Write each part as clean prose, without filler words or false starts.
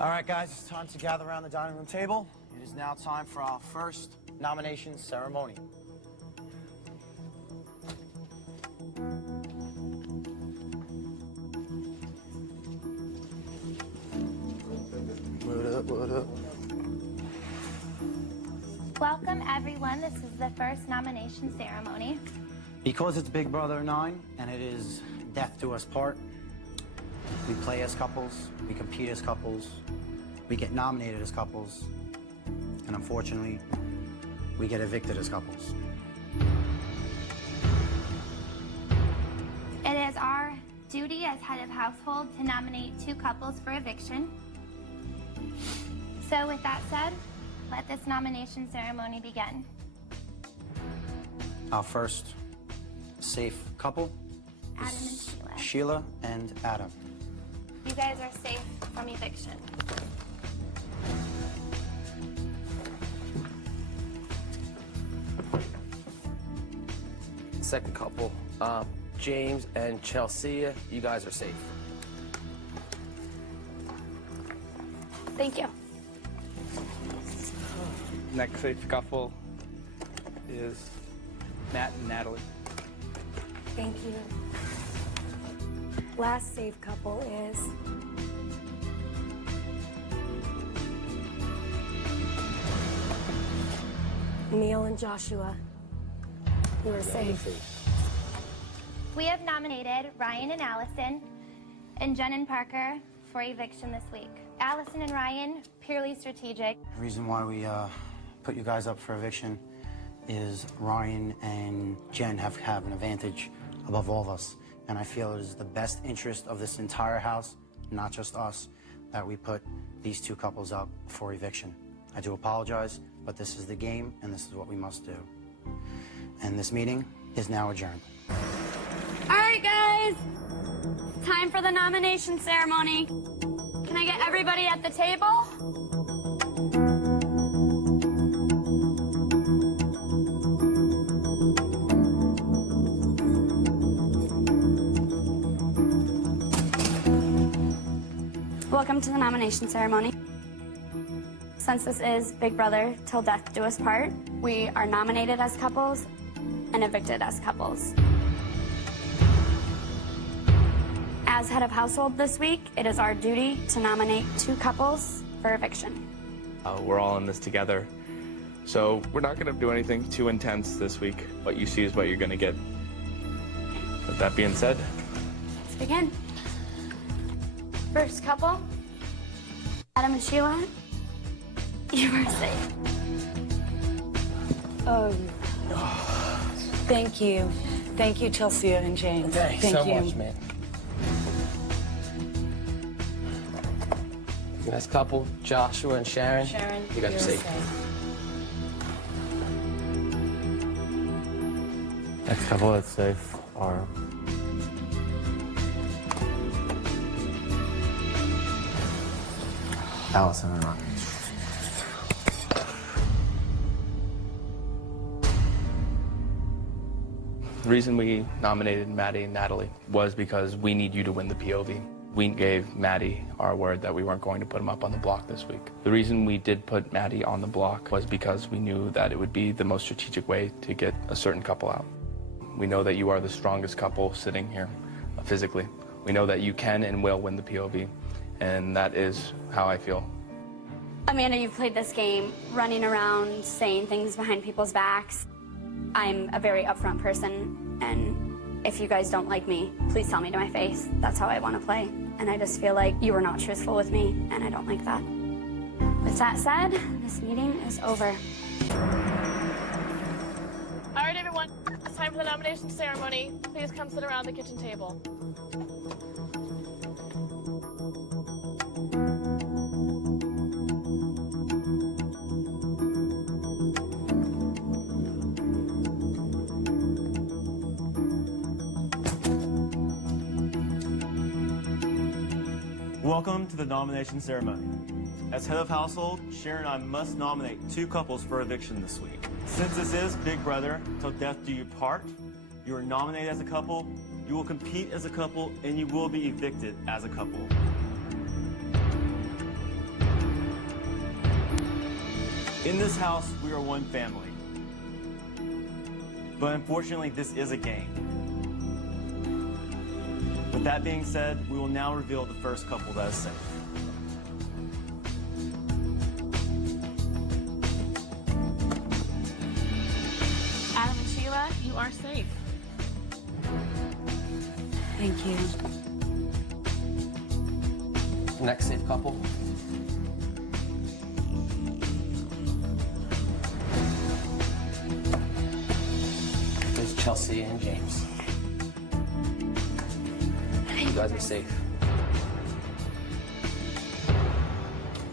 All right, guys, it's time to gather around the dining room table. It is now time for our first nomination ceremony. What up? Welcome, everyone. This is the first nomination ceremony. Because it's Big Brother 9 and it is death do us part, we play as couples, we compete as couples, we get nominated as couples, and unfortunately, we get evicted as couples. It is our duty as head of household to nominate 2 couples for eviction. So with that said, let this nomination ceremony begin. Our first safe couple Adam and is Sheila. Sheila and Adam. You guys are safe from eviction. Second couple, James and Chelsea, you guys are safe. Thank you. Next safe couple is Matt and Natalie. Thank you. Last safe couple is Neil and Joshua. You are safe. We have nominated Ryan and Allison and Jen and Parker for eviction this week. Allison and Ryan, purely strategic. The reason why we put you guys up for eviction is Ryan and Jen have an advantage above all of us. And I feel it is the best interest of this entire house, not just us, that we put these 2 couples up for eviction. I do apologize, but this is the game and this is what we must do. And this meeting is now adjourned. All right, guys. Time for the nomination ceremony. Can I get everybody at the table? Welcome to the nomination ceremony. Since this is Big Brother Till Death Do Us Part, we are nominated as couples and evicted as couples. As head of household this week, it is our duty to nominate 2 couples for eviction. We're all in this together, so we're not going to do anything too intense this week. What you see is what you're going to get. With that being said, Let's begin. First couple, Adam and Sheila, you are safe. Oh, thank you. Thank you, Chelsea and James. Thanks Thank so you. much, man. Next couple, Joshua and Sharon. Sharon, you guys are safe. Next couple that's safe are Allison and Ryan. the reason we nominated Maddie and Natalie was because we need you to win the POV. We gave Maddie our word that we weren't going to put him up on the block this week. The reason we did put Maddie on the block was because we knew that it would be the most strategic way to get a certain couple out. We know that you are the strongest couple sitting here physically. We know that you can and will win the POV, and that is how I feel. Amanda, you've played this game running around saying things behind people's backs. I'm a very upfront person, and if you guys don't like me, please tell me to my face. That's how I want to play. And I just feel like you were not truthful with me, and I don't like that. With that said, this meeting is over. All right, everyone, it's time for the nomination ceremony. Please come sit around the kitchen table. Welcome to the nomination ceremony. As head of household, Sharon and I must nominate 2 couples for eviction this week. Since this is Big Brother Till Death Do You Part, you are nominated as a couple, you will compete as a couple, and you will be evicted as a couple. this house, we are one family. But unfortunately, this is a game. With that being said, we will now reveal the first couple that is safe. Adam and Sheila, you are safe. Thank you. Next safe couple. There's Chelsea and James. You guys are safe.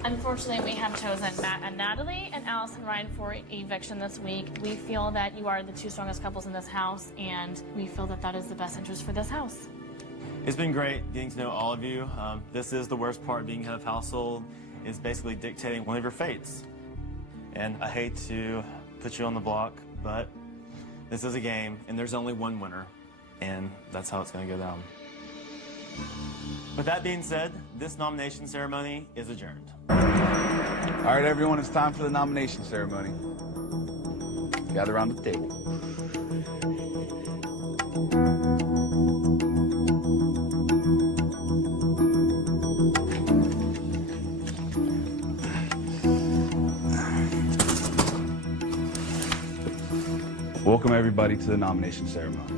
Unfortunately, we have chosen Matt and Natalie and Alice and Ryan for eviction this week. We feel that you are the two strongest couples in this house, and we feel that that is the best interest for this house. It's been great getting to know all of you. This is the worst part of being head of household, is basically dictating one of your fates. And I hate to put you on the block, but this is a game, and there's only one winner, and that's how it's going to go down. With that being said, this nomination ceremony is adjourned. All right, everyone, it's time for the nomination ceremony. Gather around the table. Welcome, everybody, to the nomination ceremony.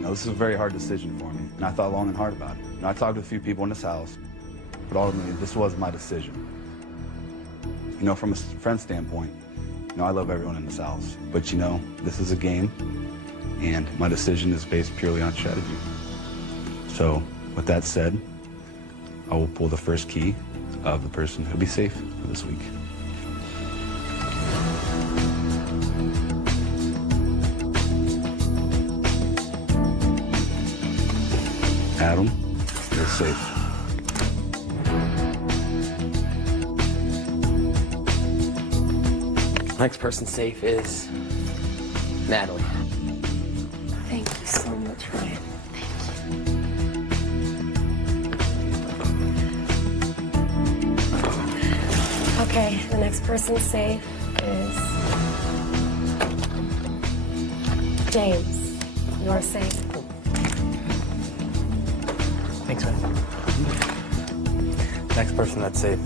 This is a very hard decision for me, and I thought long and hard about it. I talked to a few people in this house, but ultimately, this was my decision. From a friend standpoint, I love everyone in this house, but this is a game, and my decision is based purely on strategy. So, with that said, I will pull the first key of the person who'll be safe for this week. Adam, you're safe. Next person safe is Natalie. Thank you so much, Ryan. Okay, the next person safe is James. You're safe. Thanks, man. Next person that's safe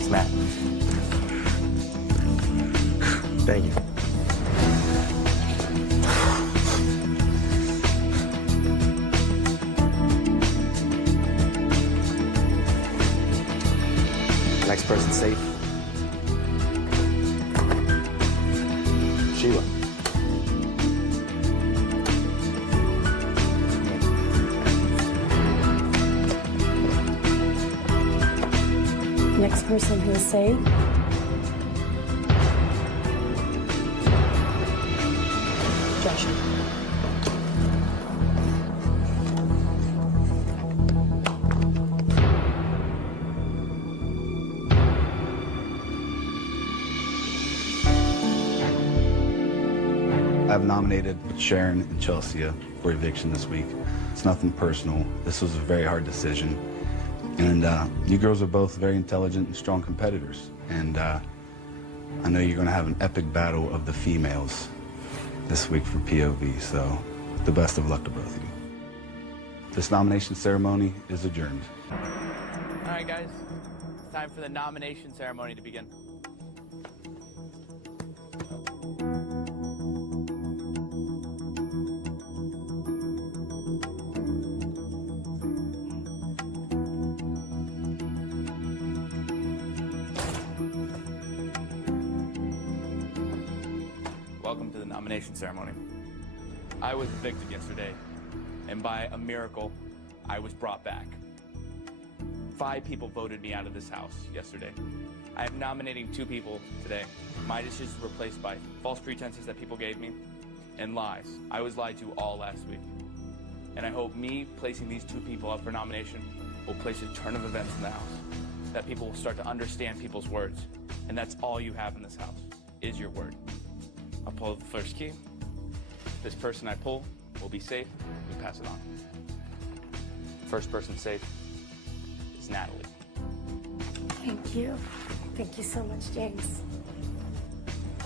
is Matt. Thank you. Next person safe. Sheila. Next person who is safe. Joshua. I've nominated Sharon and Chelsea for eviction this week. It's nothing personal. This was a very hard decision. And you girls are both very intelligent and strong competitors. And I know you're going to have an epic battle of the females this week for POV, so the best of luck to both of you. This nomination ceremony is adjourned. All right, guys. It's time for the nomination ceremony to begin. Welcome to the nomination ceremony. I was evicted yesterday, and by a miracle, I was brought back. 5 people voted me out of this house yesterday. I am nominating 2 people today. My decisions were replaced by false pretenses that people gave me and lies. I was lied to all last week. And I hope me placing these 2 people up for nomination will place a turn of events in the house, that people will start to understand people's words. And that's all you have in this house, is your word. I'll pull the first key. This person I pull will be safe. We pass it on. First person safe is Natalie. Thank you. Thank you so much, James.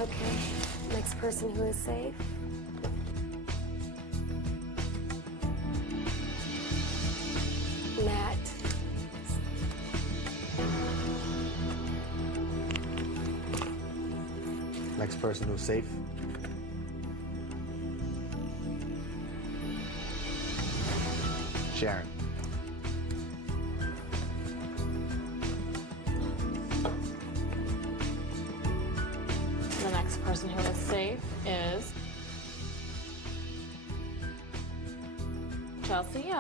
Okay, next person who is safe. Matt. Next person who's safe. Sharon. The next person who is safe is Chelsea.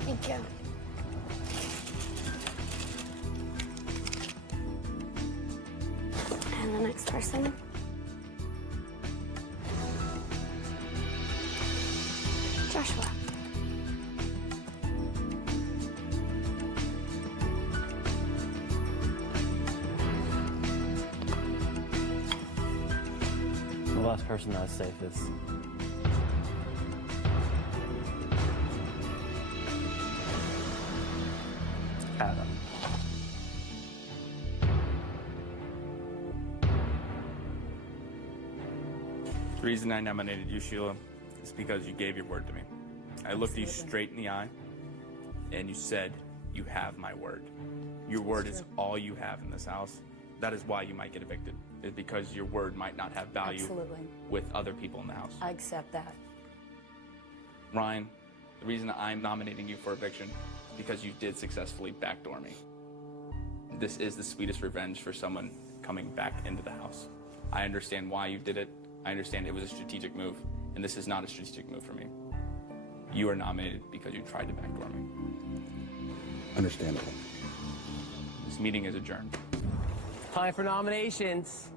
Thank you. And the next person. Joshua. The last person that's safe is Adam. The reason I nominated you, Sheila, is because you gave your word to me. I looked you straight in the eye, and you said, you have my word. Your word is all you have in this house. That is why you might get evicted, is because your word might not have value Absolutely. with other people in the house. I accept that. Ryan, the reason I'm nominating you for eviction is because you did successfully backdoor me. This is the sweetest revenge for someone coming back into the house. I understand why you did it. I understand it was a strategic move, and this is not a strategic move for me. You are nominated because you tried to backdoor me. Understandable. This meeting is adjourned. Time for nominations.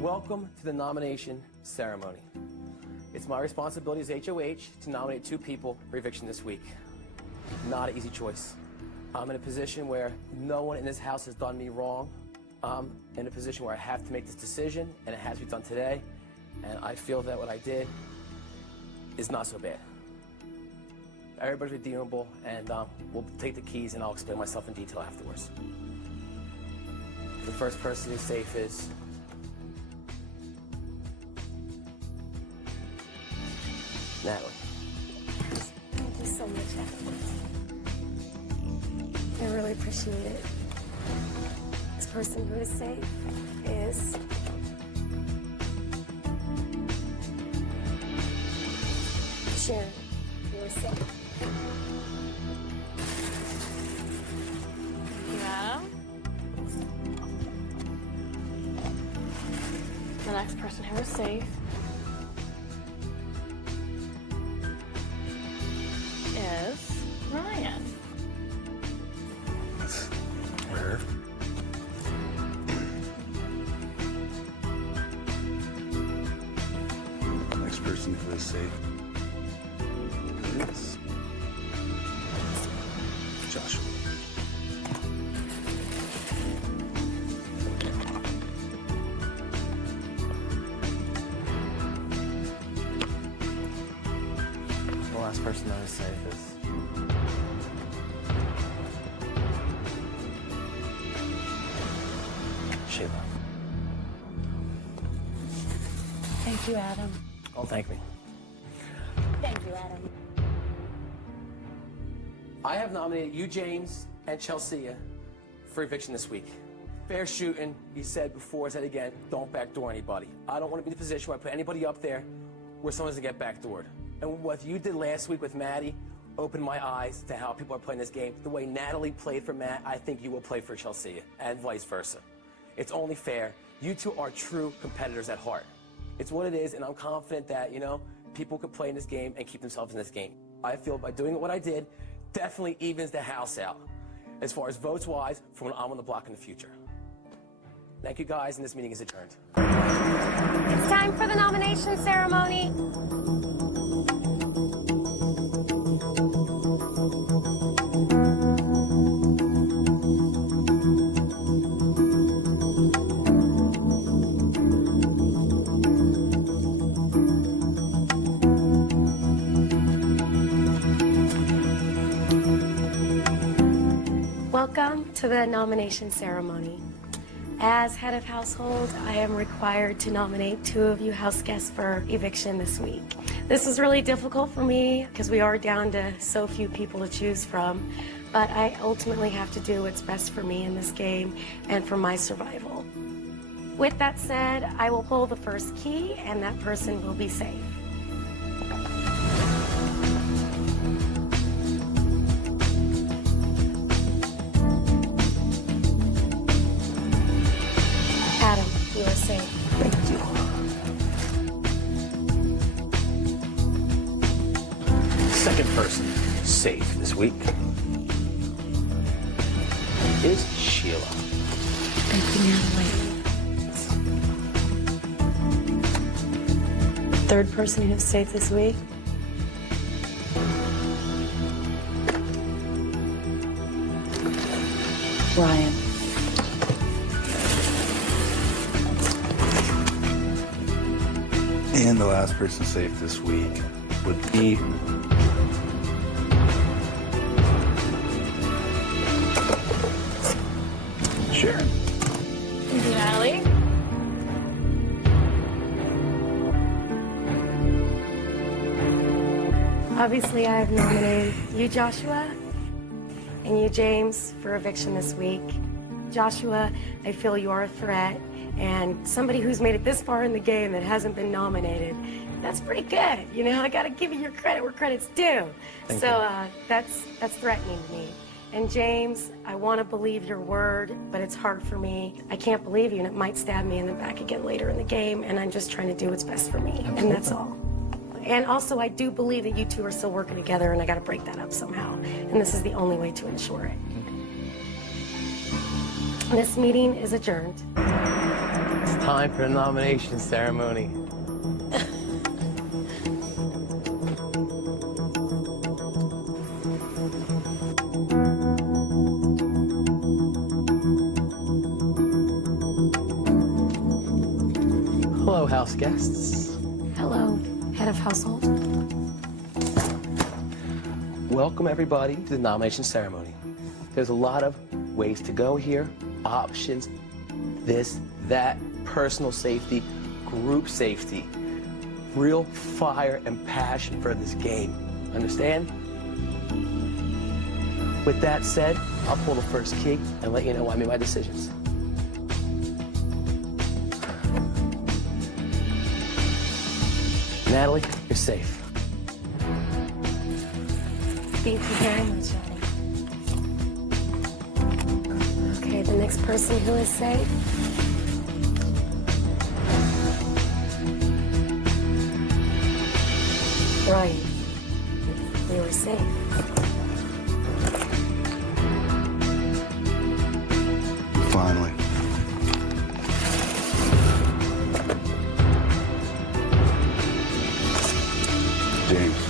Welcome to the nomination ceremony. It's my responsibility as HOH to nominate 2 people for eviction this week. Not an easy choice. I'm in a position where no one in this house has done me wrong. I'm in a position where I have to make this decision, and it has to be done today. And I feel that what I did is not so bad. Everybody's redeemable, and we'll take the keys, and I'll explain myself in detail afterwards. The first person who's safe is Natalie. Thank you so much, Adam. I really appreciate it. This person who is safe is Sharon. You are safe. Yeah. The next person who is safe is Ryan. Where? Next person who is safe is Joshua. the last person that is safe is Sheila. Thank you, Adam. Don't thank me. Thank you, Adam. I have nominated you, James, and Chelsea for eviction this week. Fair shooting, he said before, said again, don't backdoor anybody. I don't want to be in a position where I put anybody up there where someone's going to get backdoored. And what you did last week with Maddie opened my eyes to how people are playing this game. The way Natalie played for Matt, I think you will play for Chelsea, and vice versa. It's only fair. You two are true competitors at heart. It's what it is, and I'm confident that, you know, people can play in this game and keep themselves in this game. I feel by doing what I did, definitely evens the house out as far as votes-wise for when I'm on the block in the future. Thank you, guys, and this meeting is adjourned. It's time for the nomination ceremony. Welcome to the nomination ceremony. As head of household, I am required to nominate 2 of you house guests for eviction this week. This is really difficult for me because we are down to so few people to choose from, but I ultimately have to do what's best for me in this game and for my survival. With that said, I will pull the first key and that person will be safe. Adam, you are safe. Thank you. Second person safe this week is Sheila. Thank you, Natalie. Third person who's safe this week. Ryan. And the last person safe this week would be Sharon. Thank you, Natalie. Obviously, I have nominated you, Joshua, and you, James, for eviction this week. Joshua, I feel you are a threat, and somebody who's made it this far in the game that hasn't been nominated, that's pretty good. You know, I gotta give you your credit where credit's due. Thank so you. that's threatening to me. And James, I want to believe your word, but it's hard for me. I can't believe you, and it might stab me in the back again later in the game, and I'm just trying to do what's best for me, and that's all. And also, I do believe that you two are still working together, and I got to break that up somehow, and this is the only way to ensure it. This meeting is adjourned. It's time for the nomination ceremony. Hello, house guests. Hello, head of household. Welcome, everybody, to the nomination ceremony. There's a lot of ways to go here, options, this, that, personal safety, group safety, real fire and passion for this game. Understand? With that said, I'll pull the first key and let you know I made my decisions. Natalie, you're safe. Thank you very much, Johnny. Okay, the next person who is safe. Ryan, you are safe. Finally. James.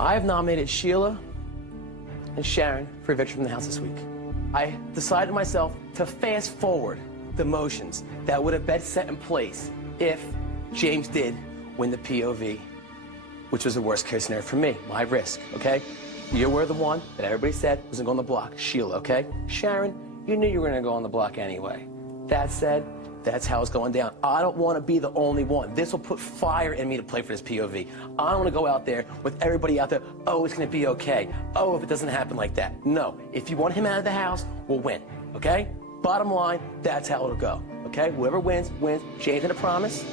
I have nominated Sheila and Sharon for eviction from the house this week. I decided myself to fast forward the motions that would have been set in place if James did win the POV, which was the worst case scenario for me, my risk, okay? You were the one that everybody said was gonna go on the block, Sheila, okay? Sharon, you knew you were gonna go on the block anyway. That said, that's how it's going down. I don't want to be the only one. This will put fire in me to play for this POV. I don't want to go out there with everybody out there, oh, it's going to be okay. Oh, if it doesn't happen like that. No. If you want him out of the house, we'll win. Okay? Bottom line, that's how it'll go. Okay? Whoever wins, wins. James made a promise,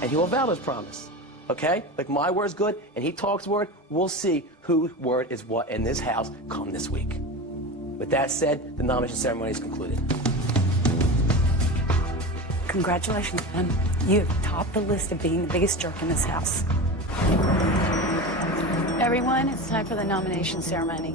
and he will value his promise. Okay? Like my word's good, and he talks word, we'll see whose word is what in this house come this week. With that said, the nomination ceremony is concluded. Congratulations, man. You've topped the list of being the biggest jerk in this house. Everyone, it's time for the nomination ceremony.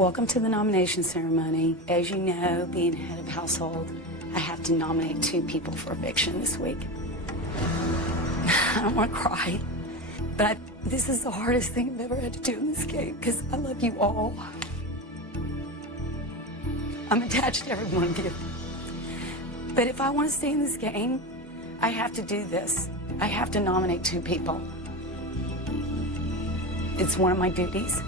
Welcome to the nomination ceremony. As you know, being head of household, I have to nominate 2 people for eviction this week. I don't want to cry, but this is the hardest thing I've ever had to do in this game because I love you all. I'm attached to every one of you. But if I want to stay in this game, I have to do this. I have to nominate 2 people. It's one of my duties.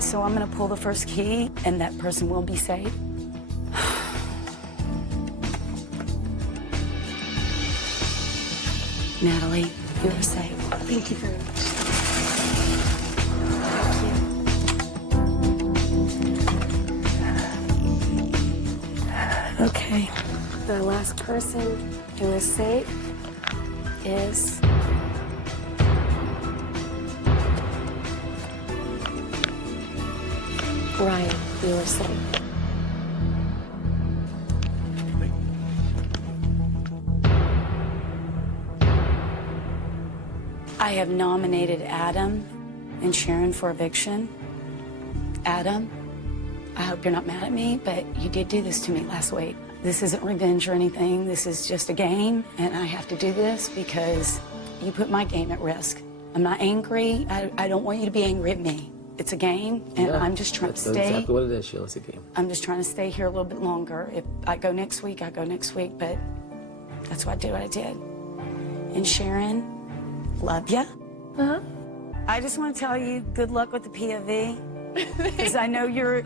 So I'm going to pull the first key, and that person will be saved. Natalie, you are safe. Thank you very much. Thank you. Okay. The last person who is safe is... Ryan, you are safe. I have nominated Adam and Sharon for eviction. Adam, I hope you're not mad at me, but you did do this to me last week. This isn't revenge or anything. This is just a game, and I have to do this because you put my game at risk. I'm not angry. I don't want you to be angry at me. It's a game, and I'm just trying to stay. That's exactly what it is, Sheila. It's a game. I'm just trying to stay here a little bit longer. If I go next week, I go next week, but that's why I did what I did. And Sharon, love ya. I just want to tell you, good luck with the POV, because I know you're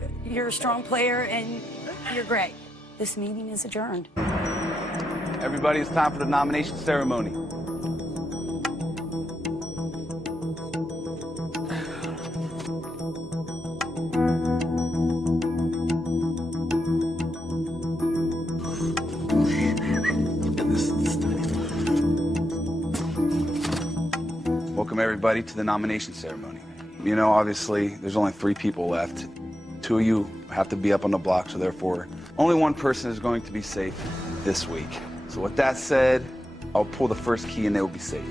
a strong player and you're great. This meeting is adjourned. Everybody, it's time for the nomination ceremony. Welcome everybody to the nomination ceremony. You know, obviously, there's only 3 people left. 2 of you have to be up on the block, so therefore, only 1 person is going to be safe this week. So with that said, I'll pull the first key and they will be safe.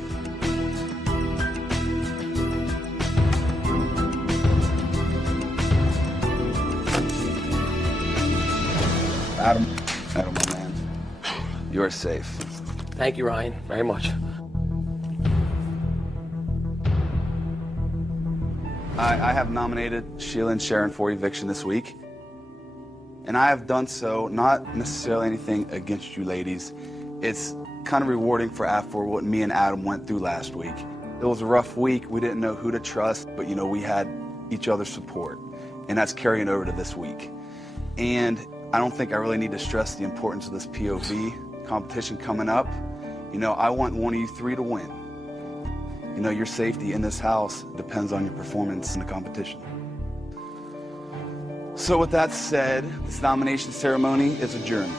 Adam, my man, you are safe. Thank you, Ryan, very much. I have nominated Sheila and Sharon for eviction this week. And I have done so, not necessarily anything against you ladies. It's kind of rewarding for what me and Adam went through last week. It was a rough week. We didn't know who to trust, but you know, we had each other's support. And that's carrying over to this week. And I don't think I really need to stress the importance of this POV competition coming up. You know, I want one of you 3 to win. You know, your safety in this house depends on your performance in the competition. So with that said, this nomination ceremony is adjourned.